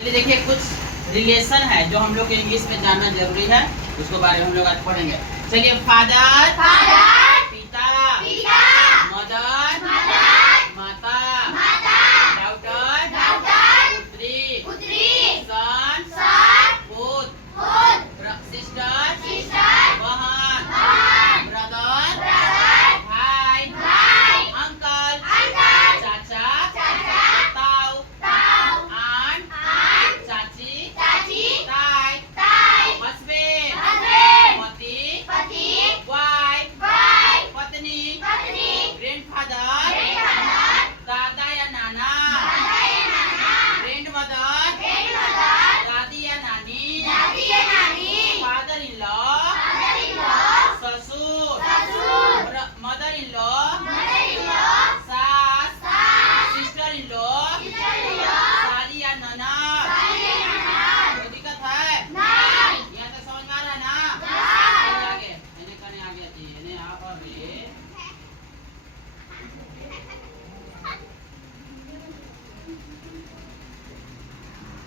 चलिए देखिए कुछ रिलेशन है जो हम लोग को इंग्लिश में जानना जरूरी है, उसके बारे में हम लोग आज पढ़ेंगे। चलिए फादर